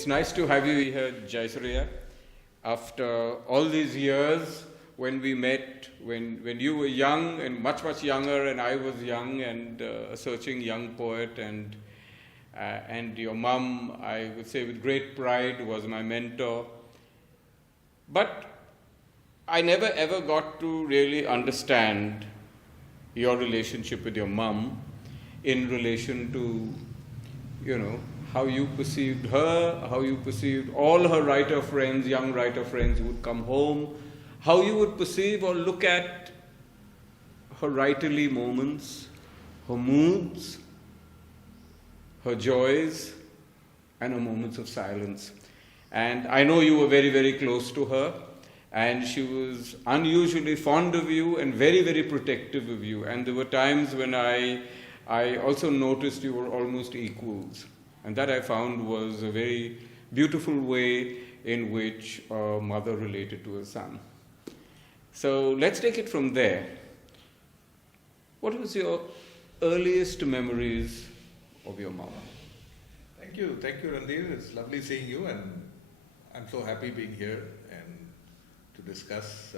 it's nice to have you here, Jaisurya. After all these years, when we met, when you were young and much, much younger, and I was young and a searching young poet, and your mum, I would say with great pride, was my mentor. But I never ever got to really understand your relationship with your mum in relation to, how you perceived her, how you perceived all her writer friends, young writer friends who would come home, how you would perceive or look at her writerly moments, her moods, her joys, and her moments of silence. And I know you were very, very close to her, and she was unusually fond of you and very, very protective of you. And there were times when I also noticed you were almost equals. And that I found was a very beautiful way in which a mother related to her son. So let's take it from there. What was your earliest memories of your mom? Thank you, Randhir. It's lovely seeing you, and I'm so happy being here and to discuss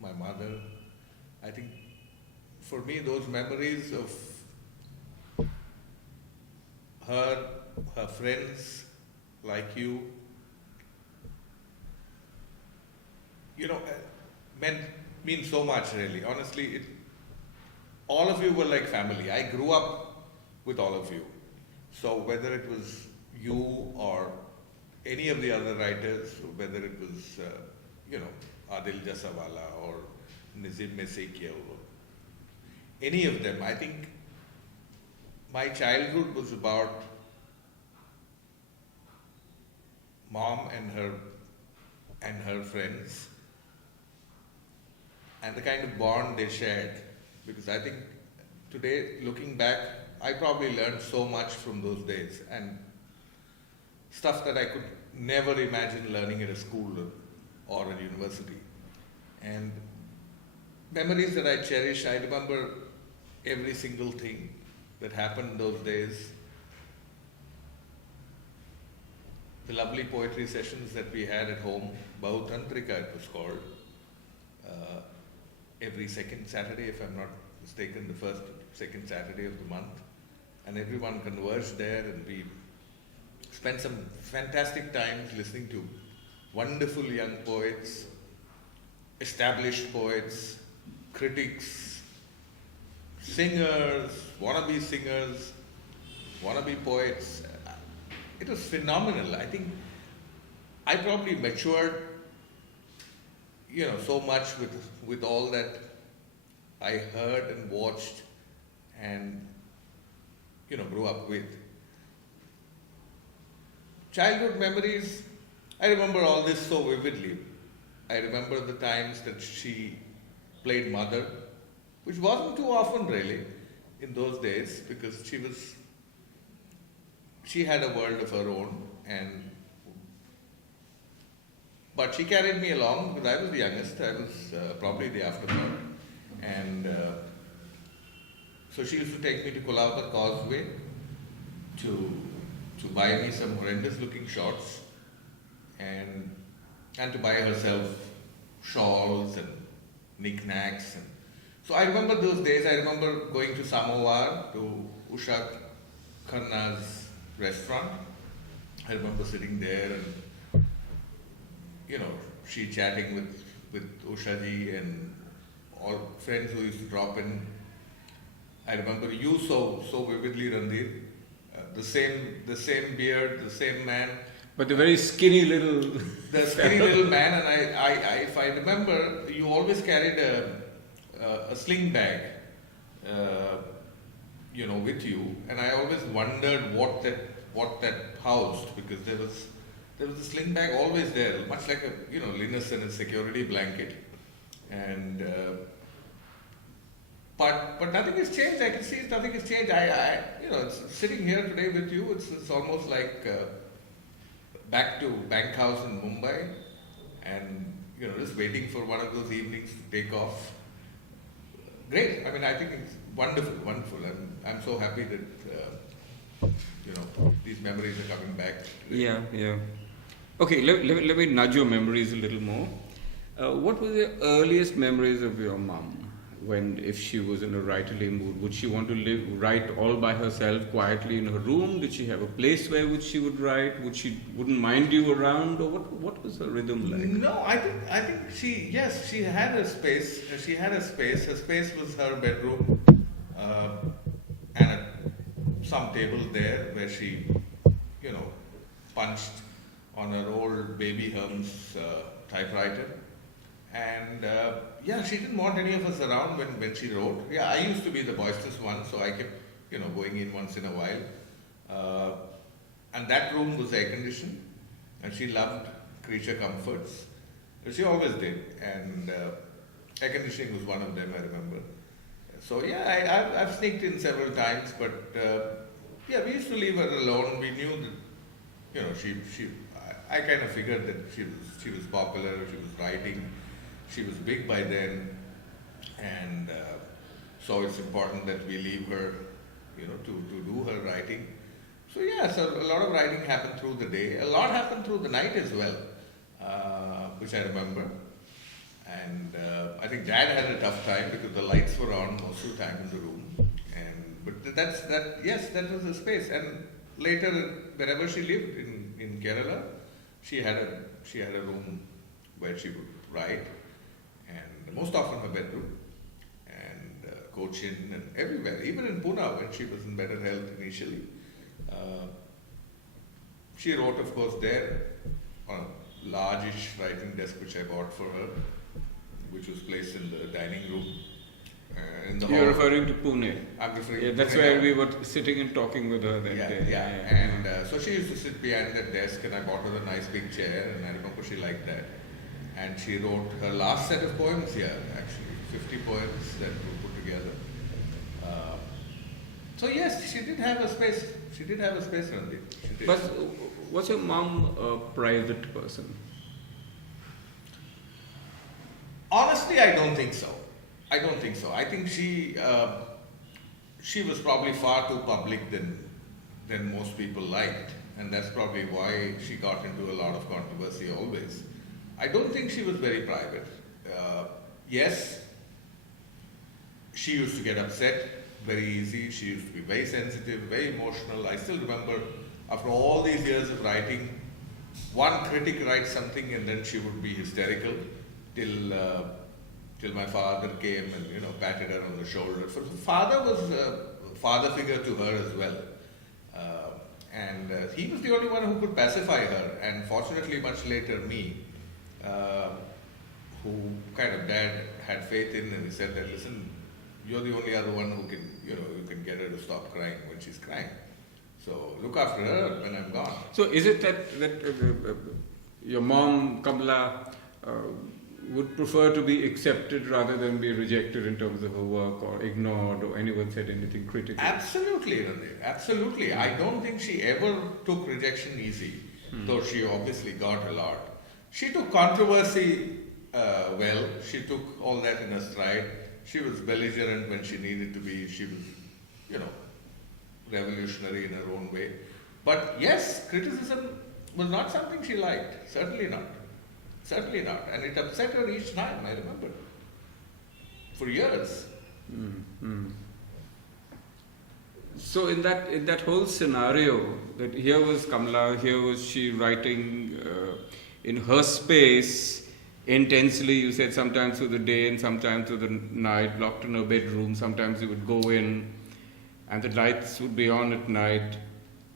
my mother. I think for me, those memories of her friends like you, mean so much really. Honestly, all of you were like family. I grew up with all of you. So whether it was you or any of the other writers, whether it was, Adil Jasawala or Nizim Mesekiel, any of them, I think my childhood was about mom and her friends and the kind of bond they shared. Because I think today, looking back, I probably learned so much from those days and stuff that I could never imagine learning at a school or at university. And memories that I cherish, I remember every single thing that happened those days. The lovely poetry sessions that we had at home, Bahutantrika it was called, every second Saturday, if I'm not mistaken, the second Saturday of the month. And everyone converged there, and we spent some fantastic times listening to wonderful young poets, established poets, critics, singers, wannabe poets. It was phenomenal. I think I probably matured, so much with all that I heard and watched and, grew up with. Childhood memories, I remember all this so vividly. I remember the times that she played mother, which wasn't too often really in those days, because she had a world of her own, but she carried me along because I was the youngest. I was probably the afterthought. And so she used to take me to Kolaba Causeway to buy me some horrendous looking shorts and to buy herself shawls and knickknacks. And so I remember those days. I remember going to Samovar, to Usha Khanna's restaurant. I remember sitting there and, she chatting with Usha ji and all friends who used to drop in. I remember you so vividly, Randhir. The same beard, the same man. But the very skinny little... The skinny little man, and I if I remember, you always carried a sling bag, with you, and I always wondered what that housed, because there was a sling bag always there, much like a Linus and a security blanket, and but nothing has changed. I can see nothing has changed. It's sitting here today with you, it's almost like back to Bank House in Mumbai, and just waiting for one of those evenings to take off. Great. I mean, I think it's wonderful. I'm so happy that these memories are coming back. Yeah, yeah. Okay, let me nudge your memories a little more. What were the earliest memories of your mum? When, if she was in a writerly mood, would she want to write all by herself quietly in her room? Did she have a place where which she would write? Wouldn't mind you around, or what was her rhythm like? No, I think she had a space. She had a space. Her space was her bedroom, and some table there where she, punched on her old baby Hermes typewriter. And she didn't want any of us around when she wrote. Yeah, I used to be the boisterous one, so I kept, going in once in a while. And that room was air conditioned, and she loved creature comforts. She always did, and air conditioning was one of them, I remember. So yeah, I've sneaked in several times, but we used to leave her alone. We knew that, I kind of figured that she was popular, she was writing. She was big by then, and so it's important that we leave her, to do her writing. So so a lot of writing happened through the day. A lot happened through the night as well, which I remember. And I think Dad had a tough time because the lights were on most of the time in the room. But that was the space. And later, wherever she lived in Kerala, she had a room where she would write. And most often her bedroom, and Cochin, and everywhere, even in Pune when she was in better health initially. She wrote, of course, there on a largish writing desk which I bought for her, which was placed in the dining room. In the You're hall. referring to Pune. I'm referring to that's Pune. where we were sitting and talking with her that day. And so she used to sit behind that desk, and I bought her a nice big chair, and I remember she liked that. And she wrote her last set of poems here, actually, 50 poems that were put together. So yes, she did have a space. She did have a space, Randhir. But was your mom a private person? Honestly, I don't think so. I think she was probably far too public than most people liked, and that's probably why she got into a lot of controversy always. I don't think she was very private. Yes, she used to get upset very easy. She used to be very sensitive, very emotional. I still remember after all these years of writing, one critic writes something and then she would be hysterical till my father came and patted her on the shoulder. So father was a father figure to her as well. And he was the only one who could pacify her, and fortunately much later me, who kind of Dad had faith in, and he said that, listen, you're the only other one who can, you can get her to stop crying when she's crying. So look after her when I'm gone. So is it that your mom, Kamala, would prefer to be accepted rather than be rejected in terms of her work, or ignored, or anyone said anything critical? Absolutely, Randhir. Absolutely. I don't think she ever took rejection easy, though she obviously got a lot. She took controversy well. She took all that in her stride. She was belligerent when she needed to be. She was, revolutionary in her own way. But yes, criticism was not something she liked. Certainly not. Certainly not. And it upset her each time, I remember. For years. Mm-hmm. So in that whole scenario, that here was Kamala, here was she writing in her space intensely, you said sometimes through the day and sometimes through the night, locked in her bedroom, sometimes you would go in and the lights would be on at night,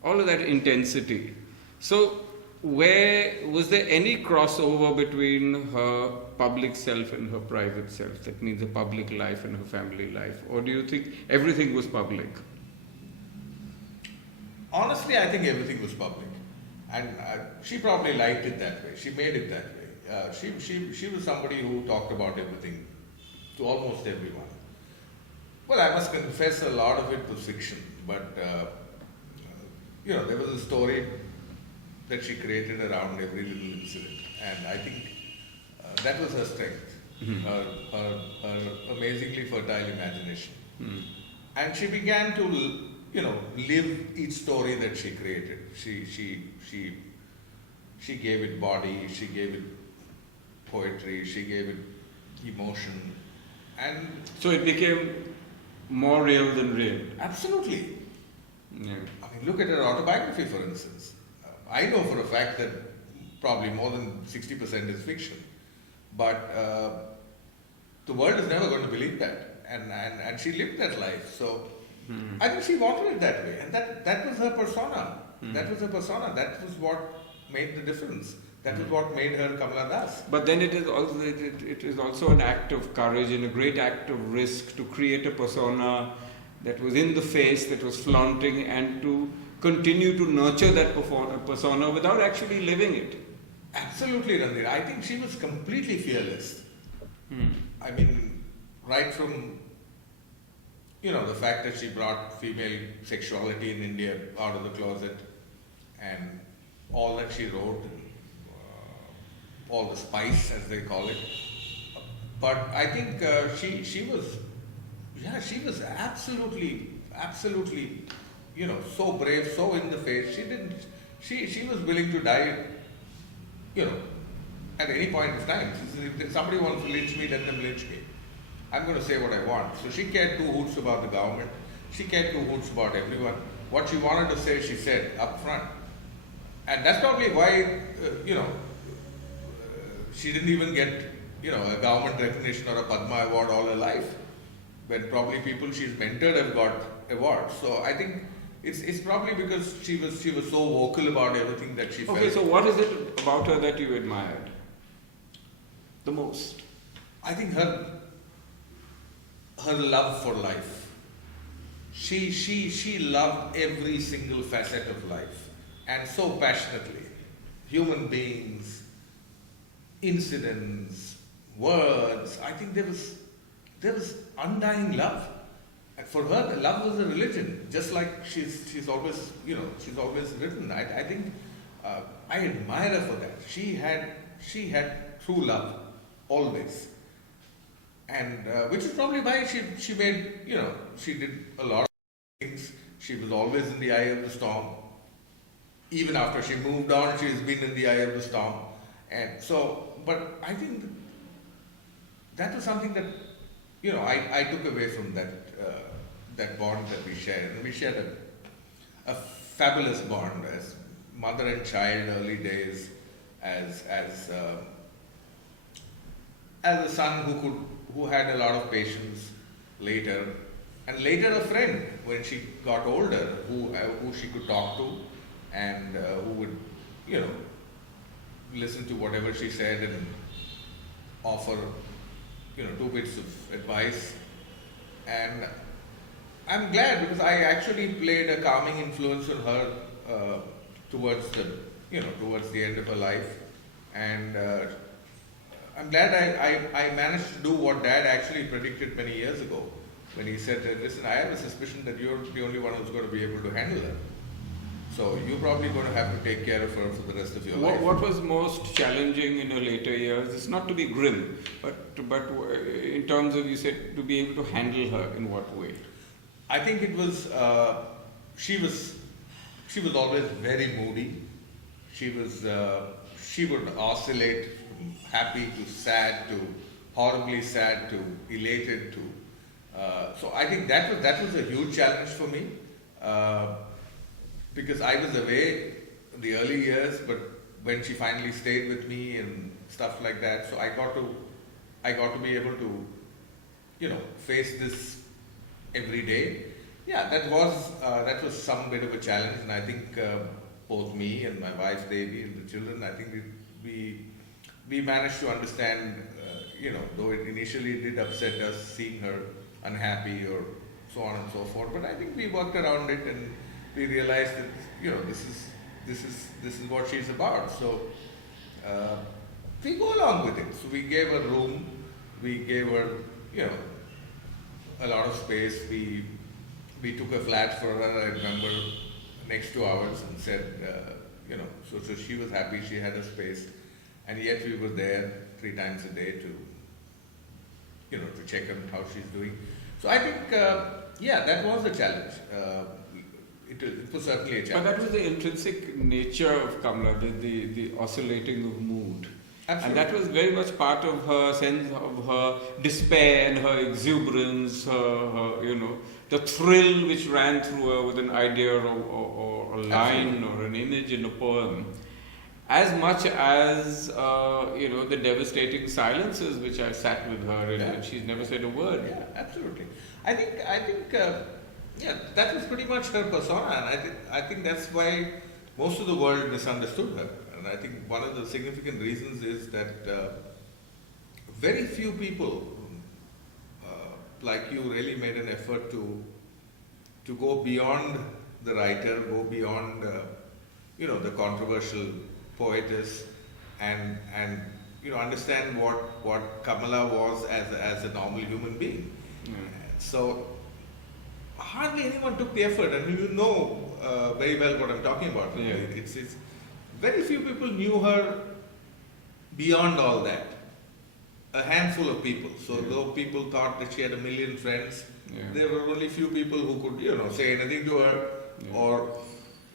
all of that intensity. So was there any crossover between her public self and her private self? That means the public life and her family life. Or do you think everything was public? Honestly, I think everything was public. And she probably liked it that way. She made it that way. She was somebody who talked about everything to almost everyone. Well, I must confess a lot of it was fiction. But, there was a story that she created around every little incident. And I think that was her strength, her amazingly fertile imagination. And she began to live each story that she created. She gave it body, she gave it poetry, she gave it emotion, and So it became more real than real. absolutely. Yeah. I mean, look at her autobiography, for instance. I know for a fact that probably more than 60% is fiction, but the world is never going to believe that, and she lived that life. So I think she wanted it that way, and that was her persona. That was her persona. That was what made the difference. That was what made her Kamala Das. But then it is also an act of courage and a great act of risk to create a persona that was in the face, that was flaunting, and to continue to nurture that persona without actually living it. Absolutely, Randhir. I think she was completely fearless. I mean, right from the fact that she brought female sexuality in India out of the closet, and all that she wrote, all the spice as they call it. But I think she was absolutely, so brave, so in the face. She was willing to die, at any point of time. If somebody wants to lynch me, let them lynch me. I'm going to say what I want. So she cared two hoots about the government. She cared two hoots about everyone. What she wanted to say, she said up front. And that's probably why, she didn't even get, a government recognition or a Padma award all her life, when probably people she's mentored have got awards. So I think it's probably because she was so vocal about everything that she felt. Okay, so what is it about her that you admired the most? I think her love for life. She loved every single facet of life, and so passionately. Human beings, incidents, words. I think there was undying love. And for her, the love was a religion, just like she's always written. I think I admire her for that. She had true love always, and which is probably why she made she did a lot of things. She was always in the eye of the storm. Even after she moved on, she's been in the eye of the storm. And so, but I think that was something that, I took away from that bond that we shared. And we shared a fabulous bond as mother and child, early days, as a son who had a lot of patience later, and later a friend when she got older, who she could talk to, and who would, listen to whatever she said and offer, 2 bits of advice. And I'm glad, because I actually played a calming influence on her towards the end of her life. And I'm glad I managed to do what Dad actually predicted many years ago, when he said, listen, I have a suspicion that you're the only one who's going to be able to handle her. So you're probably going to have to take care of her for the rest of your life. What was most challenging in her later years? It's not to be grim, but in terms of, you said, to be able to handle her in what way? I think it was, she was always very moody. She would oscillate from happy to sad to horribly sad to elated to. So I think that was a huge challenge for me. Because I was away in the early years, but when she finally stayed with me and stuff like that, so I got to be able to, face this every day. Yeah, that was some bit of a challenge, and I think both me and my wife, Devi, and the children, I think we managed to understand, though it initially did upset us seeing her unhappy or so on and so forth, but I think we worked around it, and we realized that this is what she's about. So we go along with it. So we gave her room, we gave her a lot of space. We took a flat for her, I remember, next to ours, and said so she was happy, she had a space, and yet we were there 3 times a day to check on how she's doing. So I think that was a challenge. it was certainly a But challenge. that was the intrinsic nature of Kamala, the oscillating of mood. Absolutely. And that was very much part of her sense of her despair and her exuberance, her the thrill which ran through her with an idea or a line or an image in a poem. As much as, the devastating silences which I sat with her in, and she's never said a word. Yeah, absolutely. I think, that was pretty much her persona, and I think that's why most of the world misunderstood her. And I think one of the significant reasons is that very few people like you really made an effort to go beyond the writer, go beyond the controversial poetess, and understand what Kamala was as a normal human being. So hardly anyone took the effort. I mean, you know very well what I'm talking about. Yeah. It's very few people knew her beyond all that. A handful of people. So though people thought that she had a million friends, there were only few people who could say anything to her or.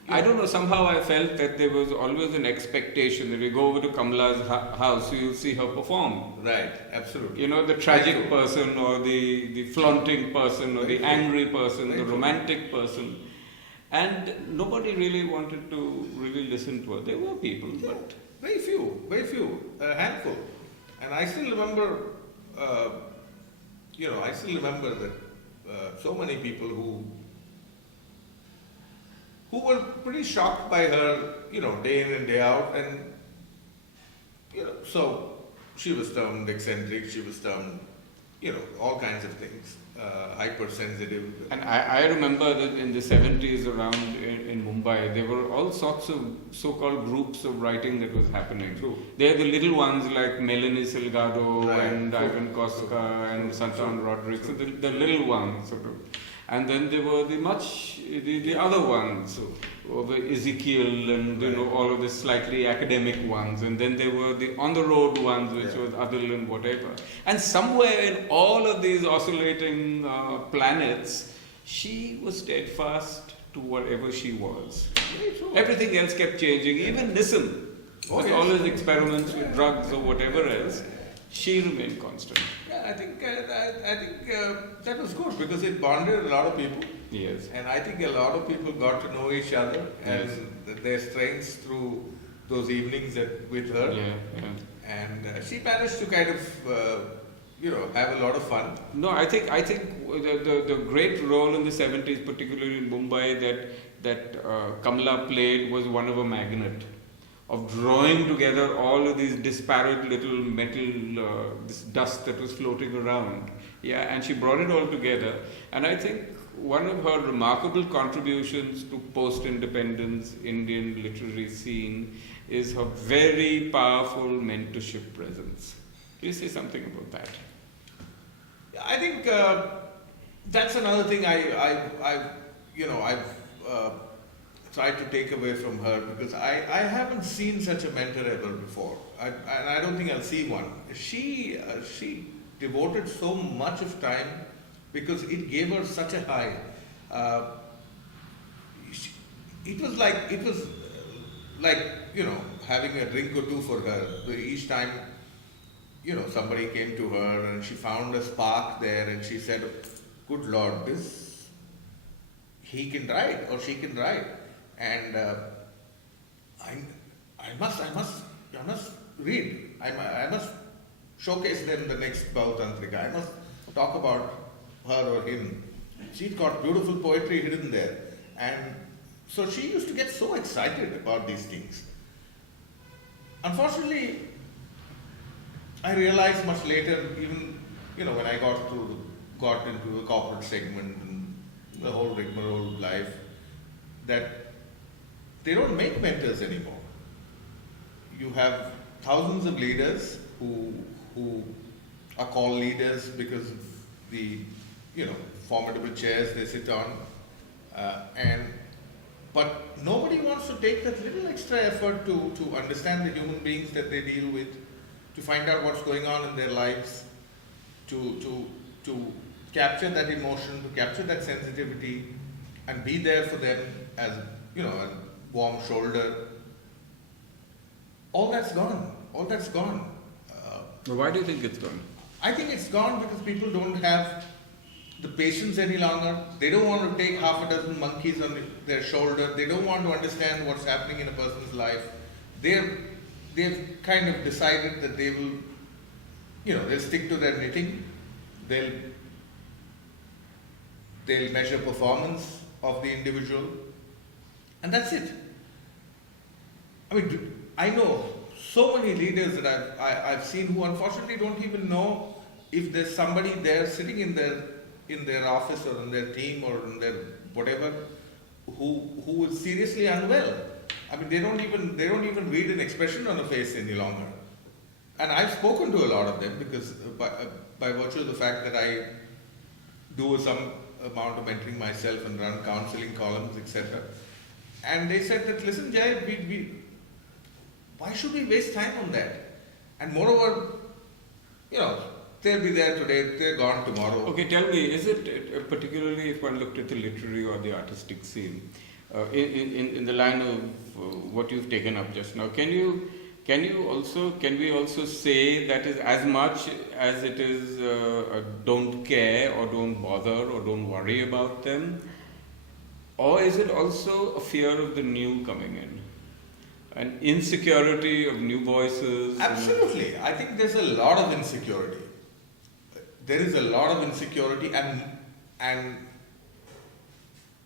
I don't know, somehow I felt that there was always an expectation that we go over to Kamala's house, so you'll see her perform. Right, absolutely. The tragic person or the flaunting person or the angry person, the romantic person. And nobody really wanted to really listen to her. There were people, but... Very few, a handful. And I still remember, that so many people who were pretty shocked by her, day in and day out, and, so she was termed eccentric, she was termed, all kinds of things, hypersensitive. And I remember that in the 70s around in Mumbai, there were all sorts of so-called groups of writing that was happening. True. They're the little ones like Melanie Salgado Right. and Ivan Koska and Santan Rodriguez, so the little ones sort of. And then there were the other ones, over Ezekiel and all of the slightly academic ones, and then there were the on the road ones, which was Adil and whatever. And somewhere in all of these oscillating planets, she was steadfast to whatever she was. Everything else kept changing, even Nissim, with all his experiments with drugs or whatever else, she remained constant. Yeah, I think that was good because it bonded a lot of people. Yes. And I think a lot of people got to know each other and their strengths through those evenings with her. Yeah. And she managed to kind of, have a lot of fun. No, I think the great role in the 70s, particularly in Mumbai, that Kamala played was one of a magnet, of drawing together all of these disparate little metal, this dust that was floating around. Yeah, and she brought it all together. And I think one of her remarkable contributions to post-independence Indian literary scene is her very powerful mentorship presence. Please say something about that. I think that's another thing I've tried to take away from her because I haven't seen such a mentor ever before, and I don't think I'll see one. She devoted so much of time because it gave her such a high. It was like having a drink or two for her. Each time somebody came to her and she found a spark there and she said, "Good Lord, he can write or she can write." And I must read. I must showcase them the next Bhavatantrika. I must talk about her or him. She's got beautiful poetry hidden there. And so she used to get so excited about these things. Unfortunately, I realized much later, even when I got into the corporate segment and the whole rigmarole of life, that they don't make mentors anymore. You have thousands of leaders who are called leaders because of the formidable chairs they sit on, but nobody wants to take that little extra effort to understand the human beings that they deal with, to find out what's going on in their lives, to capture that emotion, to capture that sensitivity, and be there for them as, a warm shoulder. All that's gone. All that's gone. Why do you think it's gone? I think it's gone because people don't have the patience any longer. They don't want to take half a dozen monkeys on their shoulder. They don't want to understand what's happening in a person's life. They've kind of decided that they will, they'll stick to their knitting. They'll measure performance of the individual, and that's it. I mean, I know so many leaders that I've seen who unfortunately don't even know if there's somebody there sitting in their office or in their team or in their whatever who is seriously unwell. I mean, they don't even read an expression on a face any longer. And I've spoken to a lot of them because by virtue of the fact that I do some amount of mentoring myself and run counseling columns, etc. And they said that, listen, Jai, why should we waste time on that? And moreover, they'll be there today, they're gone tomorrow. Okay, tell me, is it particularly if one looked at the literary or the artistic scene, in the line of what you've taken up just now, can we also say that is as much as it is don't care or don't bother or don't worry about them? Or is it also a fear of the new coming in? An insecurity of new voices? Absolutely. I think there's a lot of insecurity. There is a lot of insecurity and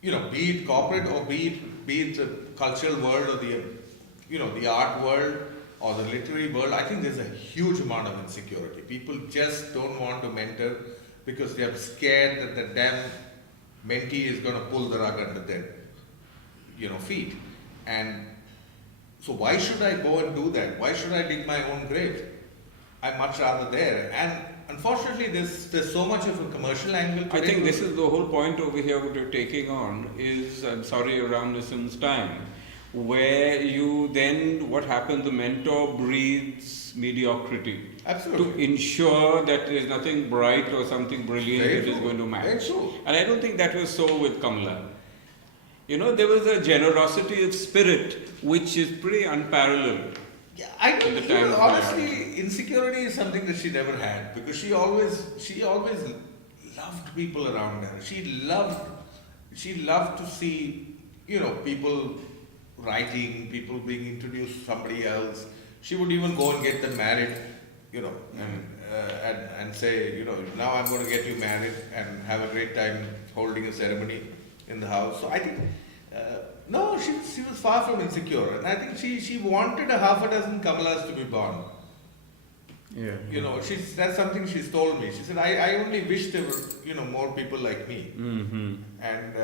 be it corporate or be it the cultural world or the art world or the literary world, I think there's a huge amount of insecurity. People just don't want to mentor because they're scared that the damn mentee is going to pull the rug under their feet. And so why should I go and do that? Why should I dig my own grave? I'm much rather there. And unfortunately, there's so much of a commercial angle to it. I think this is the whole point over here what you're taking on is, I'm sorry, around Nissan's time, where what happens, the mentor breeds mediocrity. Absolutely. To ensure that there is nothing bright or something brilliant Very that is true. going to match. Very true. And I don't think that was so with Kamala. There was a generosity of spirit which is pretty unparalleled. Yeah, I In the don't. time of Honestly, insecurity is something that she never had because she always loved people around her. She loved to see people writing, people being introduced to somebody else. She would even go and get them married, and say, now I'm going to get you married and have a great time holding a ceremony in the house. So I think, no, she was far from insecure. And I think she wanted a half a dozen Kamalas to be born. Yeah. That's something she's told me. She said, I only wish there were, more people like me. Mm-hmm. And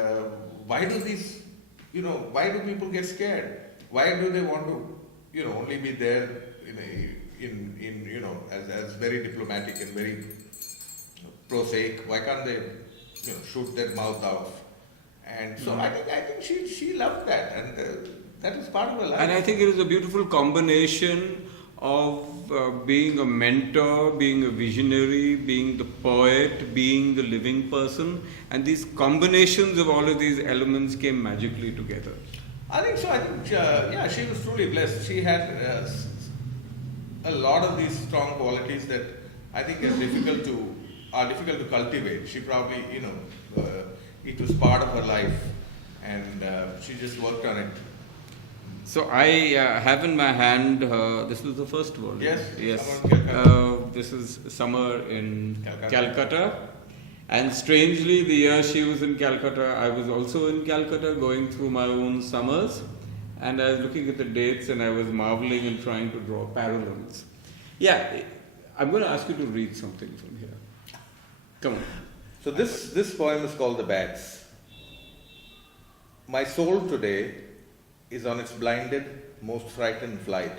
why do people get scared? Why do they want to, only be there as very diplomatic and very prosaic? Why can't they, shoot their mouth off? And so I think she loved that, and that is part of her life. And I think it is a beautiful combination of being a mentor, being a visionary, being the poet, being the living person, and these combinations of all of these elements came magically together. I think so. I think, she was truly blessed. She had a lot of these strong qualities that I think are difficult to cultivate. She probably, it was part of her life, and she just worked on it. So I have in my hand, this is the first volume. Yes. This is Summer in Calcutta. And strangely, the year she was in Calcutta, I was also in Calcutta going through my own summers. And I was looking at the dates and I was marveling and trying to draw parallels. Yeah, I'm going to ask you to read something from here. Come on. So this poem is called The Bats. My soul today is on its blinded, most frightened flight,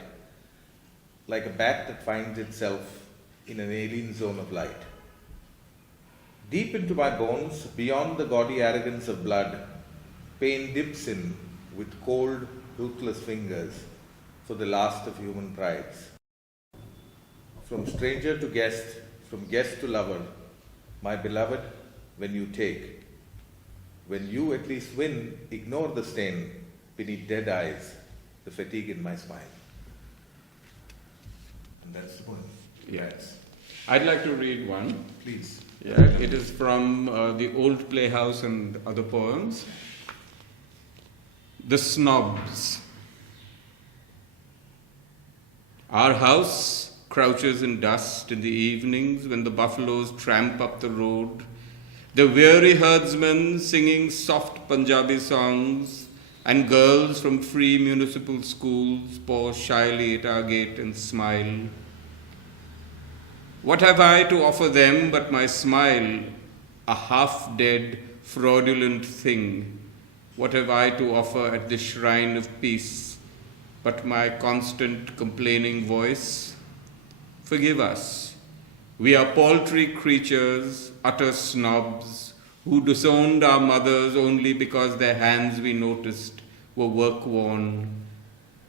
like a bat that finds itself in an alien zone of light. Deep into my bones, beyond the gaudy arrogance of blood, pain dips in with cold, ruthless fingers for the last of human prides. From stranger to guest, from guest to lover, my beloved, when you take, when you at least win, ignore the stain beneath dead eyes, the fatigue in my smile. And that's the point. Yes. I'd like to read one. Please. Yeah, it is from the Old Playhouse and Other Poems. The Snobs. Our house crouches in dust in the evenings when the buffaloes tramp up the road. The weary herdsmen singing soft Punjabi songs, and girls from free municipal schools pause shyly at our gate and smile. What have I to offer them but my smile, a half-dead, fraudulent thing? What have I to offer at the shrine of peace but my constant complaining voice? Forgive us. We are paltry creatures, utter snobs, who disowned our mothers only because their hands, we noticed, were work-worn.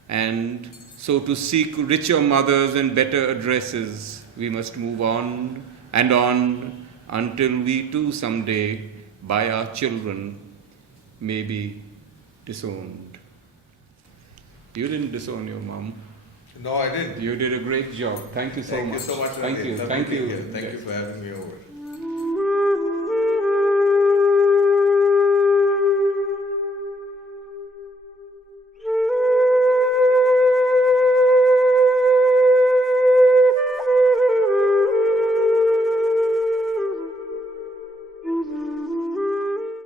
And so to seek richer mothers and better addresses, we must move on until we too someday, by our children, may be disowned. You didn't disown your mom. No, I didn't. You did a great job. Thank you so much. Thank you so much. Thank you. Randhir. Thank you. Thank you for having me over.